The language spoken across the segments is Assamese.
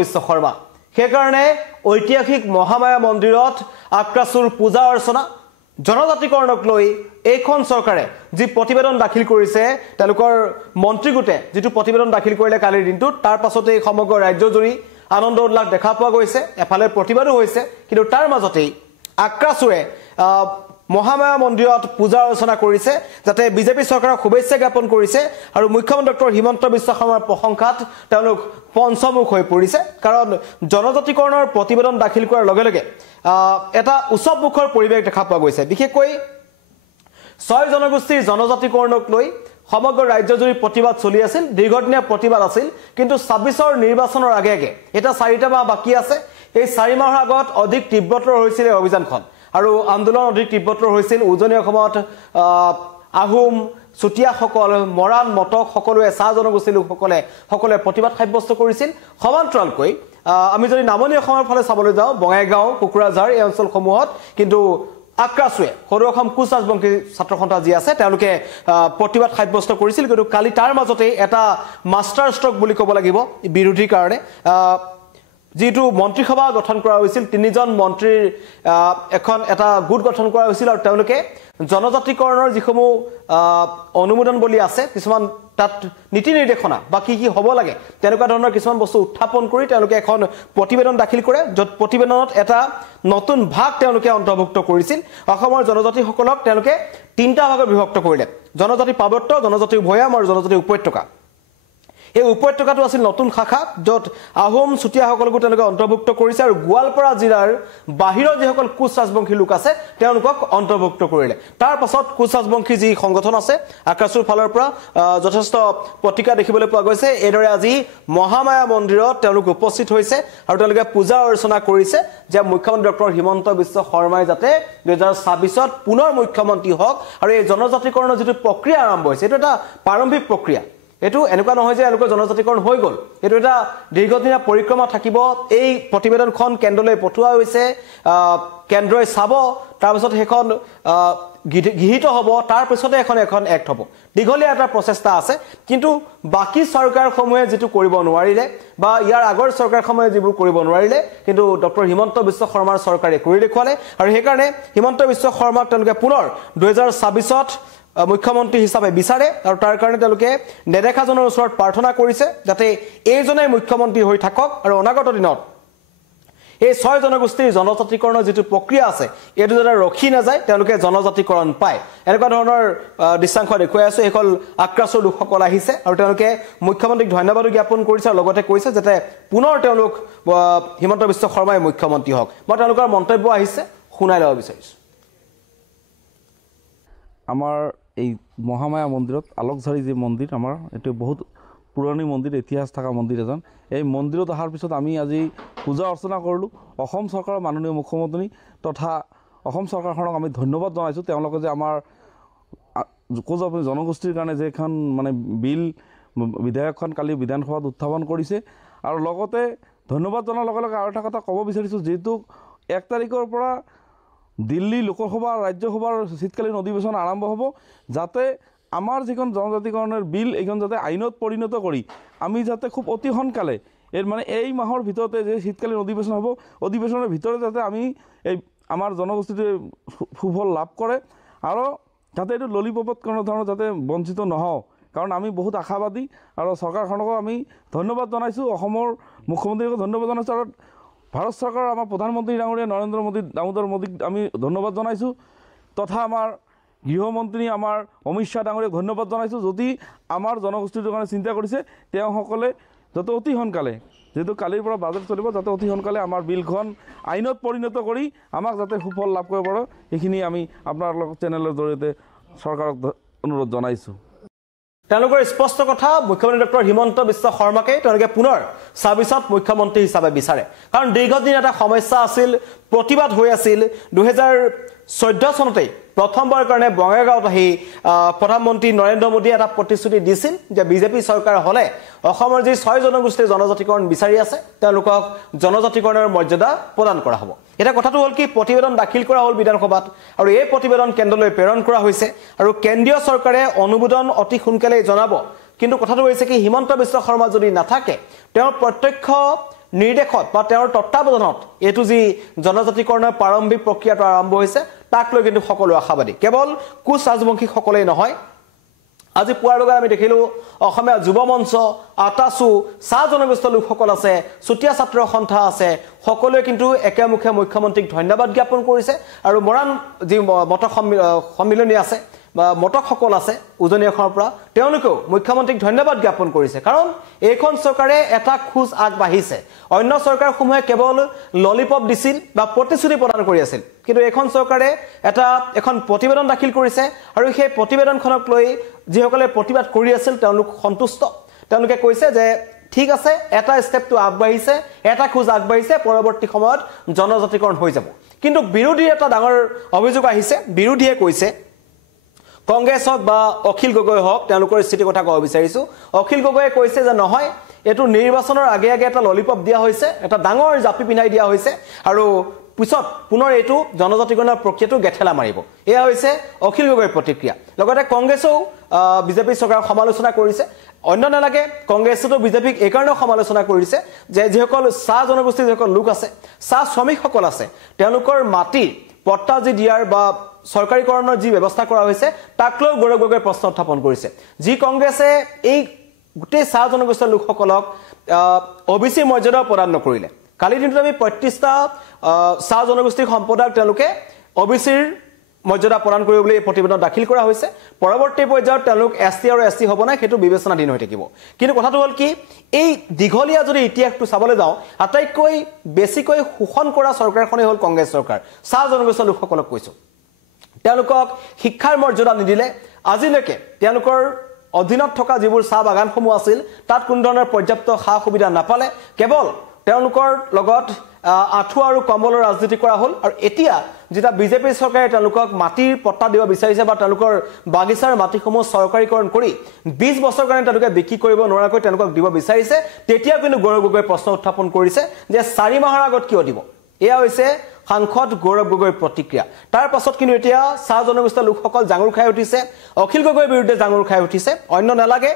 বিশ্ব শৰ্মা সেইকাৰণে ঐতিহাসিক মহামায়া মন্দিৰত আক্ৰাসুৰ পূজা অৰ্চনা জনজাতিকৰণক লৈ এইখন চৰকাৰে যি প্ৰতিবেদন দাখিল কৰিছে তেওঁলোকৰ মন্ত্ৰীগোটে যিটো প্ৰতিবেদন দাখিল কৰিলে কালিৰ দিনটোত তাৰ পাছতে সমগ্ৰ ৰাজ্যজুৰি আনন্দ উল্লাস দেখা পোৱা গৈছে এফালে প্ৰতিবাদো হৈছে কিন্তু তাৰ মাজতেই আক্ৰাসুৰে মহামায়া মন্দিৰত পূজা অৰ্চনা কৰিছে যাতে বিজেপি চৰকাৰক শুভেচ্ছা জ্ঞাপন কৰিছে আৰু মুখ্যমন্ত্ৰী ডক্টৰ হিমন্ত বিশ্ব শৰ্মাৰ প্ৰশংসাত তেওঁলোক পঞ্চমুখ হৈ পৰিছে কাৰণ জনজাতিকৰণৰ প্ৰতিবেদন দাখিল কৰাৰ লগে লগে এটা উৎসৱমুখৰ পৰিৱেশ দেখা পোৱা গৈছে বিশেষকৈ 6 জনগোষ্ঠীৰ জনজাতিকৰণক লৈ সমগ্ৰ ৰাজ্যজুৰি প্ৰতিবাদ চলি আছিল দীৰ্ঘদিনীয়া প্ৰতিবাদ আছিল কিন্তু 26ৰ নিৰ্বাচনৰ আগে আগে এটা 4টা মাহ বাকি আছে এই 4 মাহৰ আগত অধিক তীব্ৰতৰ হৈছিল অভিযানখন আৰু আন্দোলন অধিক তীব্ৰতৰ হৈছিল উজনি অসমত আহোম চুটিয়াসকল মৰাণ মটক সকলোৱে চাহ জনগোষ্ঠীৰ লোকসকলে প্ৰতিবাদ সাব্যস্ত কৰিছিল সমান্তৰালকৈ আমি যদি নামনি অসমৰ ফালে চাবলৈ যাওঁ বঙাইগাঁও কোকৰাঝাৰ এই অঞ্চলসমূহত কিন্তু আক্ৰাসুৱে সৰু অসম কোচ ৰাজবংশী ছাত্ৰ সন্থা যি আছে তেওঁলোকে প্ৰতিবাদ সাব্যস্ত কৰিছিল কিন্তু কালি তাৰ মাজতে এটা মাষ্টাৰ ষ্ট্ৰক বুলি ক'ব লাগিব বিৰোধীৰ কাৰণে যেটো মন্ত্ৰীসভা গঠন কৰা হৈছিল 3জন মন্ত্ৰীৰ এখন এটা গোট গঠন কৰা হৈছিল আৰু তেওঁলোকে জনজাতিকৰণৰ যিসমূহ অনুমোদন বলি আছে কিছুমান তাত নীতি নিৰ্দেশনা বা কি হ'ব লাগে তেনেকুৱা ধৰণৰ কিছুমান বস্তু উত্থাপন কৰি তেওঁলোকে এখন প্ৰতিবেদন দাখিল কৰে য'ত প্ৰতিবেদনত এটা নতুন ভাগ তেওঁলোকে অন্তৰ্ভুক্ত কৰিছিল অসমৰ জনজাতিসকলক তেওঁলোকে 3টা ভাগত বিভক্ত কৰিলে জনজাতি পাৰ্বত্য জনজাতি ভৈয়াম আৰু জনজাতি উপত্যকা এই উপত্যকাটো আছিল নতুন শাখা য'ত আহোম চুটিয়াসকলক তেওঁলোকে অন্তৰ্ভুক্ত কৰিছে আৰু গোৱালপাৰা জিলাৰ বাহিৰৰ যিসকল কোচ ৰাজবংশী লোক আছে তেওঁলোকক অন্তৰ্ভুক্ত কৰিলে তাৰ পাছত কোচ ৰাজবংশী যি সংগঠন আছে আক্ৰাসুৰ ফালৰ পৰা যথেষ্ট প্ৰতিক্ৰিয়া দেখিবলৈ পোৱা গৈছে এইদৰে আজি মহামায়া মন্দিৰত তেওঁলোক উপস্থিত হৈছে আৰু তেওঁলোকে পূজা অৰ্চনা কৰিছে যে মুখ্যমন্ত্ৰী ডক্টৰ হিমন্ত বিশ্ব শৰ্মাই যাতে 2026ত পুনৰ মুখ্যমন্ত্ৰী হওক আৰু এই জনজাতিকৰণৰ যিটো প্ৰক্ৰিয়া আৰম্ভ হৈছে এইটো এটা প্ৰাৰম্ভিক প্ৰক্ৰিয়া এটো এনেকুৱা নহয় যে এলোক জনজাতিকৰণ হৈ গল এটো এটা দীৰ্ঘদিনীয়া পৰিক্ৰমা থাকিব এই প্ৰতিবেদনখন কেন্দ্ৰলৈ পঠোৱা হৈছে কেন্দ্ৰই চাব তাৰ পিছত হেখন গৃহীত হ'ব তাৰ পিছতে এখন এক্ট হ'ব দীঘলীয়া এটা প্ৰচেষ্টা আছে কিন্তু বাকি চৰকাৰসমূহে যেটো কৰিব নোৱাৰিলে বা ইয়াৰ আগৰ চৰকাৰসমূহে যিবোৰ কৰিব নোৱাৰিলে কিন্তু ডক্টৰ হিমন্ত বিশ্ব শৰ্মাৰ চৰকাৰে কৰি দেখুৱালে আৰু সেই কাৰণে হিমন্ত বিশ্ব শৰ্মাক তেওঁলোকে পুনৰ 2026ত মুখ্যমন্ত্ৰী হিচাপে বিচাৰে আৰু তাৰ কাৰণে তেওঁলোকে নেদেখাজনৰ ওচৰত প্ৰাৰ্থনা কৰিছে যাতে এইজনে মুখ্যমন্ত্ৰী হৈ থাকক আৰু অনাগত দিনত এই 6 জনগোষ্ঠীৰ জনজাতিকৰণৰ যেটো প্ৰক্ৰিয়া আছে এটো যাতে ৰখি না যায় তেওঁলোকে জনজাতিকৰণ পায় এনেকুৱা ধৰণৰ দৃশ্যাংশ দেখুৱাই আছে একল আক্ৰাসৰ লোকসকল আহিছে আৰু তেওঁলোকে মুখ্যমন্ত্ৰীক ধন্যবাদ জ্ঞাপন কৰিছে আৰু লগতে কৈছে যাতে পুনৰ তেওঁলোক হিমন্ত বিশ্ব শৰ্মাই মুখ্যমন্ত্ৰী হওক মই তেওঁলোকৰ মন্তব্য আহিছে শুনাই ল'ব বিচাৰিছো আমাৰ এই মহামায়া মন্দিৰত আলোকঝাৰী যে মন্দিৰ আমাৰ এটো বহুত পুৰণি মন্দিৰ ইতিহাস থকা মন্দিৰ এজন এই মন্দিৰত অহাৰ পিছত আমি আজি পূজা অৰ্চনা কৰিলো অসম চৰকাৰৰ মাননীয় মুখ্যমন্ত্ৰী তথা অসম চৰকাৰখনক আমি ধন্যবাদ জনাইছো তেওঁলোকে যে আমাৰ জনগোষ্ঠীৰ কাৰণে যে এখন মানে বিল বিধেয়কখন কালি বিধানসভাত উত্থাপন কৰিছে আৰু লগতে ধন্যবাদ জনাৰ লগে লগে আৰু এটা কথা ক'ব বিচাৰিছো যেটো 1 তাৰিখৰ পৰা দিল্লী লোকসভা ৰাজ্যসভাৰ শীতকালীন অধিৱেশন আৰম্ভ হ'ব যাতে আমাৰ যিখন জনজাতিকৰণৰ বিল এইখন যাতে আইনত পৰিণত কৰি আমি যাতে খুব অতি সোনকালে এৰ মানে এই মাহৰ ভিতৰতে যে শীতকালীন অধিৱেশন হ'ব অধিৱেশনৰ ভিতৰতে যাতে আমি এই আমাৰ জনগোষ্ঠীতে সুফল লাভ কৰে আৰু যাতে এইটো ললিপপত কোনো ধৰণৰ যাতে বঞ্চিত নহও কাৰণ আমি বহুত আশাবাদী আৰু চৰকাৰখনকো আমি ধন্যবাদ জনাইছো অসমৰ মুখ্যমন্ত্ৰীক ধন্যবাদ জনাইছো আৰু ভাৰত চৰকাৰৰ আমাৰ প্ৰধানমন্ত্ৰী ডাঙৰীয়া নৰেন্দ্ৰ মোদী দামোদৰ মোদীক আমি ধন্যবাদ জনাইছো তথা আমাৰ গৃহমন্ত্ৰী আমাৰ অমিত শাহ ডাঙৰীয়াক ধন্যবাদ জনাইছো যদি আমাৰ জনগোষ্ঠীৰ কাৰণে চিন্তা কৰিছে তেওঁসকলে যাতে অতি সোনকালে যেহেতু কালিৰ পৰা বাজেট চলিব যাতে অতি সোনকালে আমাৰ বিলখন আইনত পৰিণত কৰি আমাক যাতে সুফল লাভ কৰিব পাৰো এইখিনি আমি আপোনালোকৰ চেনেলৰ জৰিয়তে চৰকাৰক অনুৰোধ জনাইছো তেওঁলোকৰ স্পষ্ট কথা মুখ্যমন্ত্ৰী ডক্টৰ হিমন্ত বিশ্ব শৰ্মাকে তেওঁলোকে পুনৰ 26ত মুখ্যমন্ত্ৰী হিচাপে বিচাৰে কাৰণ দীৰ্ঘদিন এটা সমস্যা আছিল প্ৰতিবাদ হৈ আছিল 2014 চনতে প্ৰথমবাৰৰ কাৰণে বঙাইগাঁৱত আহি প্ৰধানমন্ত্ৰী নৰেন্দ্ৰ মোদীয়ে এটা প্ৰতিশ্ৰুতি দিছিল যে বিজেপি চৰকাৰ হলে অসমৰ যি 6 জনগোষ্ঠীৰ জনজাতিকৰণ বিচাৰি আছে তেওঁলোকক জনজাতিকৰণৰ মৰ্যাদা প্ৰদান কৰা হ'ব এটা কথাটো হ'ল কি প্ৰতিবেদন দাখিল কৰা হ'ল বিধানসভাত আৰু এই প্ৰতিবেদন কেন্দ্ৰলৈ প্ৰেৰণ কৰা হৈছে আৰু কেন্দ্ৰীয় চৰকাৰে অনুমোদন অতি সোনকালে জনাব কিন্তু কথাটো হৈছে কি হিমন্ত বিশ্ব শৰ্মা যদি নাথাকে তেওঁৰ প্ৰত্যক্ষ নিৰ্দেশত বা তেওঁৰ তত্ত্বাৱধানত এইটো যি জনজাতিকৰণৰ প্ৰাৰম্ভিক প্ৰক্ৰিয়াটো আৰম্ভ হৈছে তাক লৈ কিন্তু সকলো আশাবাদী কেৱল কোচ ৰাজবংশীসকলেই নহয় আজি পুৱাৰ ভাগত আমি দেখিলো অসমীয়া যুৱ মঞ্চ আটাসু চাহ জনগোষ্ঠীৰ লোকসকল আছে চুতীয়া ছাত্ৰ সন্থা আছে সকলোৱে কিন্তু একেমুখে মুখ্যমন্ত্ৰীক ধন্যবাদ জ্ঞাপন কৰিছে আৰু মৰাণ যি মত সন্মিলনী আছে বা মতকসকল আছে উজনি অসমৰ পৰা তেওঁলোকেও মুখ্যমন্ত্ৰীক ধন্যবাদ জ্ঞাপন কৰিছে কাৰণ এইখন চৰকাৰে এটা খোজ আগবাঢ়িছে অন্য চৰকাৰসমূহে কেৱল ললিপপ দিছিল বা প্ৰতিশ্ৰুতি প্ৰদান কৰি আছিল কিন্তু এইখন চৰকাৰে এখন প্ৰতিবেদন দাখিল কৰিছে আৰু সেই প্ৰতিবেদনখনক লৈ যিসকলে প্ৰতিবাদ কৰি আছিল তেওঁলোক সন্তুষ্ট তেওঁলোকে কৈছে যে ঠিক আছে এটা ষ্টেপটো আগবাঢ়িছে এটা খোজ আগবাঢ়িছে পৰৱৰ্তী সময়ত জনজাতিকৰণ হৈ যাব কিন্তু বিৰোধী এটা ডাঙৰ অভিযোগ আহিছে বিৰোধীয়ে কৈছে কংগ্ৰেছ হওক বা অখিল গগৈ হওক তেওঁলোকৰ স্থিতিৰ কথা ক'ব বিচাৰিছো অখিল গগৈয়ে কৈছে যে নহয় এটো নিৰ্বাচনৰ আগে আগে এটা ললিপপ দিয়া হৈছে এটা ডাঙৰ জাপি পিনাই দিয়া হৈছে আৰু পিছত পুনৰ এটো জনজাতিকৰণৰ প্ৰক্ৰিয়াটো গেঠেলা মাৰিব এয়া হৈছে অখিল গগৈৰ প্ৰতিক্ৰিয়া লগতে কংগ্ৰেছেও বিজেপি চৰকাৰৰ সমালোচনা কৰিছে অন্য নালাগে কংগ্ৰেছতো বিজেপিক এই কাৰণে সমালোচনা কৰিছে যে যিসকল চাহ জনগোষ্ঠীৰ যিসকল লোক আছে চাহ শ্ৰমিকসকল আছে তেওঁলোকৰ মাটি পট্টা যি দিয়াৰ বা সৰকাৰীকৰণৰ যি ব্যৱস্থা কৰা হৈছে তাক লৈ গৌৰৱ গগৈ প্ৰশ্ন উত্থাপন কৰিছে যি কংগ্ৰেছে এই গোটেই চাহ জনগোষ্ঠীৰ লোকসকলক ওবিসি মৰ্যাদা প্ৰদান নকৰিলে কালি দিনটো আমি ৩৫টা চাহ জনগোষ্ঠীৰ সম্প্ৰদায়ক তেওঁলোকে ওবিসিৰ মৰ্যাদা প্ৰদান কৰিবলৈ প্ৰতিবেদন দাখিল কৰা হৈছে পৰৱৰ্তী পৰ্যায়ত তেওঁলোক এসটি আৰু এসটি হ'ব না সেইটো বিবেচনাধীন হৈ থাকিব কিন্তু কথাটো হ'ল কি এই দীঘলীয়া যদি ইতিহাসটো চাবলৈ যাওঁ আটাইতকৈ বেছিকৈ শোষণ কৰা চৰকাৰখনেই হ'ল কংগ্ৰেছ চৰকাৰ চাহ জনগোষ্ঠীৰ লোকসকলক কৈছো তেওঁলোকক শিক্ষাৰ মৰ্যাদা নিদিলে আজিলৈকে তেওঁলোকৰ অধীনত থকা যিবোৰ চাহ বাগানসমূহ আছিল তাত কোনো ধৰণৰ পৰ্যাপ্ত সা সুবিধা নাপালে কেৱল তেওঁলোকৰ লগত আঠু আৰু কম্বলৰ ৰাজনীতি কৰা হ'ল আৰু এতিয়া যেটা বিজেপি চৰকাৰে তেওঁলোকক মাটিৰ পট্টা দিব বিচাৰিছে বা তেওঁলোকৰ বাগিচাৰ মাটিসমূহ চৰকাৰীকৰণ কৰি 20 বছৰ কাৰণে তেওঁলোকে বিক্ৰী কৰিব নোৱাৰাকৈ তেওঁলোকক দিব বিচাৰিছে তেতিয়া কিন্তু গৌৰৱ গগৈয়ে প্ৰশ্ন উত্থাপন কৰিছে যে 4 মাহৰ আগত কিয় দিব এয়া হৈছে সাংসদ গৌৰৱ গগৈৰ প্ৰতিক্ৰিয়া তাৰ পাছত কিন্তু এতিয়া চাহ জনগোষ্ঠীৰ লোকসকল জাঙুৰ খাই উঠিছে অখিল গগৈৰ বিৰুদ্ধে জাঙুৰ খাই উঠিছে অন্য নালাগে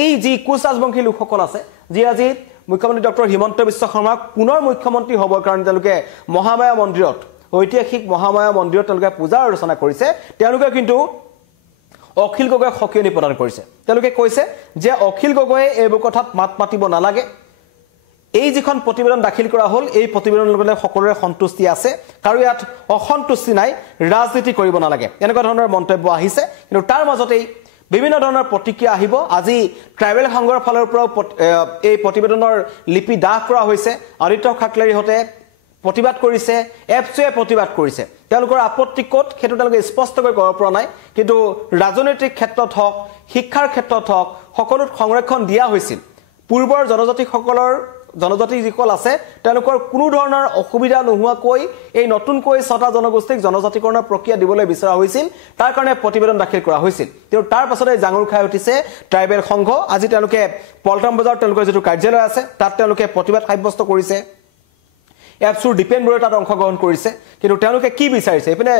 এই যি কোচ ৰাজবংশী লোকসকল আছে যি আজি মুখ্যমন্ত্ৰী ডক্টৰ হিমন্ত বিশ্ব শৰ্মাক পুনৰ মুখ্যমন্ত্ৰী হ'বৰ কাৰণে তেওঁলোকে মহামায়া মন্দিৰত ঐতিহাসিক মহামায়া মন্দিৰত তেওঁলোকে পূজা অৰ্চনা কৰিছে তেওঁলোকে কিন্তু অখিল গগৈক সকিয়নি প্ৰদান কৰিছে তেওঁলোকে কৈছে যে অখিল গগৈয়ে এই কথাত মাত মাতিব নালাগে এই যিখন প্ৰতিবেদন দাখিল কৰা হ'ল এই প্ৰতিবেদনৰ লগত সকলোৰে সন্তুষ্টি আছে কাৰো ইয়াত অসন্তুষ্টি নাই ৰাজনীতি কৰিব নালাগে এনেকুৱা ধৰণৰ মন্তব্য আহিছে কিন্তু তাৰ মাজতেই বিভিন্ন ধৰণৰ প্ৰতিক্ৰিয়া আহিব আজি ট্ৰাইবেল সংঘৰ ফালৰ পৰা এই প্ৰতিবেদনৰ লিপি দাহ কৰা হৈছে আদিত্য খাকলাৰীহতে প্ৰতিবাদ কৰিছে এফচিয়ে প্ৰতিবাদ কৰিছে তেওঁলোকৰ আপত্তি ক'ত সেইটো তেওঁলোকে স্পষ্টকৈ ক'ব পৰা নাই কিন্তু ৰাজনৈতিক ক্ষেত্ৰত হওক শিক্ষাৰ ক্ষেত্ৰত হওক সকলো সংৰক্ষণ দিয়া হৈছিল পূৰ্বৰ জনজাতি যিসকল আছে তেওঁলোকৰ কোনো ধৰণৰ অসুবিধা নোহোৱাকৈ এই নতুনকৈ 6টা জনগোষ্ঠীক জনজাতিকৰণৰ প্ৰক্ৰিয়া দিবলৈ বিচৰা হৈছিল তাৰ কাৰণে প্ৰতিবেদন দাখিল কৰা হৈছিল কিন্তু তাৰ পাছতে জাঙুৰ খাই উঠিছে ট্ৰাইবেল সংঘ আজি তেওঁলোকে পল্টন বজাৰ তেওঁলোকৰ যেটো কাৰ্যালয় আছে তাত তেওঁলোকে প্ৰতিবাদ সাব্যস্ত কৰিছে এফচুৰ ডিপেন বৰে তাত অংশগ্ৰহণ কৰিছে কিন্তু তেওঁলোকে কি বিচাৰিছে এপিনে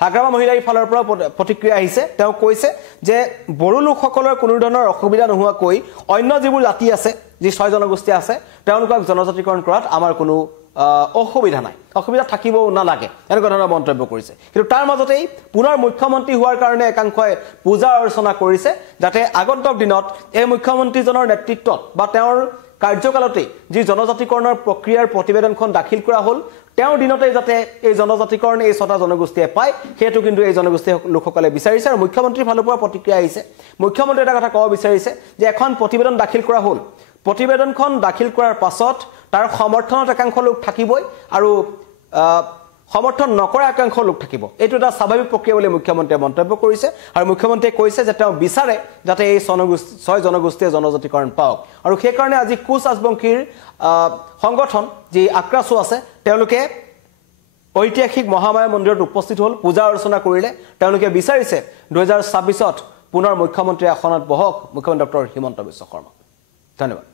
হাগ্ৰামা মহিলাৰ ফালৰ পৰা প্ৰতিক্ৰিয়া আহিছে তেওঁ কৈছে যে বড়ো লোকসকলৰ কোনো ধৰণৰ অসুবিধা নোহোৱাকৈ অন্য যিবোৰ জাতি আছে যি 6 জনগোষ্ঠী আছে তেওঁলোকক জনজাতিকৰণ কৰাত আমাৰ কোনো অসুবিধা নাই অসুবিধা থাকিব নালাগে এনেকুৱা ধৰণৰ মন্তব্য কৰিছে কিন্তু তাৰ মাজতেই পুনৰ মুখ্যমন্ত্ৰী হোৱাৰ কাৰণে একাংশই পূজা অৰ্চনা কৰিছে যাতে আগন্তুক দিনত এই মুখ্যমন্ত্ৰীজনৰ নেতৃত্বত বা তেওঁৰ কাৰ্যকালতে যি জনজাতিকৰণৰ প্ৰক্ৰিয়াৰ প্ৰতিবেদনখন দাখিল কৰা হ'ল তেওঁৰ দিনতে যাতে এই জনজাতিকৰণ এই 6টা জনগোষ্ঠীয়ে পায় সেইটো কিন্তু এই জনগোষ্ঠীৰ লোকসকলে বিচাৰিছে আৰু মুখ্যমন্ত্ৰীৰ ফালৰ পৰা প্ৰতিক্ৰিয়া আহিছে মুখ্যমন্ত্ৰীয়ে এটা কথা ক'ব বিচাৰিছে যে এখন প্ৰতিবেদন দাখিল কৰা হ'ল প্ৰতিবেদনখন দাখিল কৰাৰ পাছত তাৰ সমৰ্থনত একাংশ লোক থাকিবই আৰু সমৰ্থন নকৰা একাংশ লোক থাকিব এইটো এটা স্বাভাৱিক প্ৰক্ৰিয়া বুলি মুখ্যমন্ত্ৰীয়ে মন্তব্য কৰিছে আৰু মুখ্যমন্ত্ৰীয়ে কৈছে যে তেওঁ বিচাৰে যাতে এই 6 জনগোষ্ঠীয়ে জনজাতিকৰণ পাওক আৰু সেই কাৰণে আজি কোচ ৰাজবংশীৰ সংগঠন যি আক্ৰাসু আছে তেওঁলোকে ঐতিহাসিক মহামায়া মন্দিৰত উপস্থিত হ'ল পূজা অৰ্চনা কৰিলে তেওঁলোকে বিচাৰিছে 2026ত পুনৰ মুখ্যমন্ত্ৰী আসনত বহক মুখ্যমন্ত্ৰী ডক্টৰ হিমন্ত বিশ্ব শৰ্মা ধন্যবাদ